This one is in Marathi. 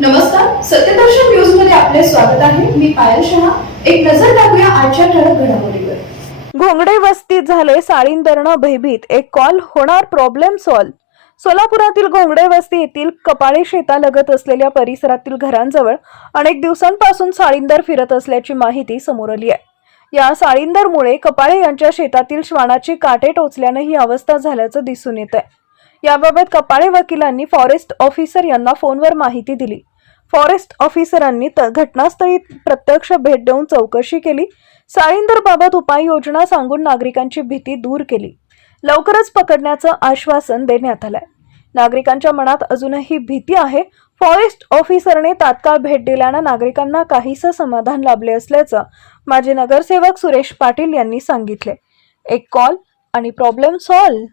नमस्कार सत्यदर्शन न्यूजमध्ये आपले स्वागत आहे. मी पायल शहा. एक नजर टाकूया आजच्या ठळक घडामोडीवर. घोंगडे वस्तीत झाले साळींदरण भयभीत. एक कॉल होणार प्रॉब्लेम सॉल्व सोलापुरातील घोंगडे वस्ती येथील कपाळे शेतालगत असलेल्या परिसरातील घरांजवळ अनेक दिवसांपासून साळींदर फिरत असल्याची माहिती समोर आली आहे. या साळींदरमुळे कपाळे यांच्या शेतातील श्वानाची काटे टोचल्यानं ही अवस्था झाल्याचं दिसून येत आहे याबाबत कपाळे वकिलांनी फॉरेस्ट ऑफिसर यांना फोनवर माहिती दिली. फॉरेस्ट ऑफिसरांनी घटनास्थळी प्रत्यक्ष भेट देऊन चौकशी केली. साळींदर बाबत उपाययोजना सांगून नागरिकांची भीती दूर केली. लवकरच पकडण्याचं आश्वासन देण्यात आलंय. नागरिकांच्या मनात अजूनही भीती आहे. फॉरेस्ट ऑफिसरने तात्काळ भेट दिल्यानं नागरिकांना काहीसं समाधान लाभले असल्याचं माजी नगरसेवक सुरेश पाटील यांनी सांगितले एक कॉल आणि प्रॉब्लेम सॉल्व